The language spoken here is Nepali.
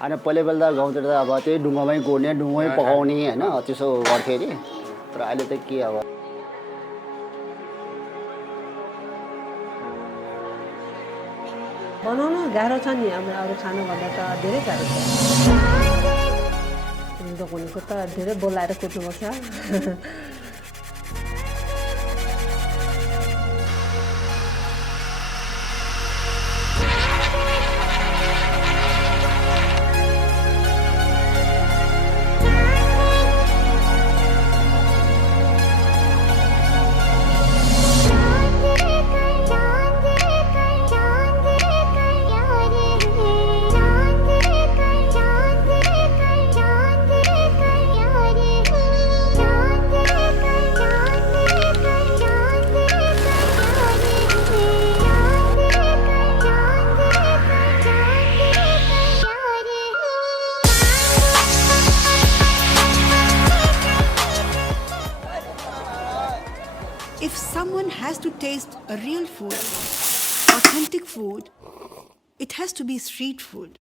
अनि पहिले त गाउँतिर त अब त्यही ढुङ्गामै गोड्ने ढुङ्गामै पकाउने होइन त्यसो गर्थ्यो अरे तर अहिले त के अब बनाउनु गाह्रो छ नि अब अरू खानुभन्दा त धेरै गाह्रो छ दोकानको त धेरै बोलाएर कुट्नुपर्छ If someone has to taste a real food, authentic food, it has to be street food.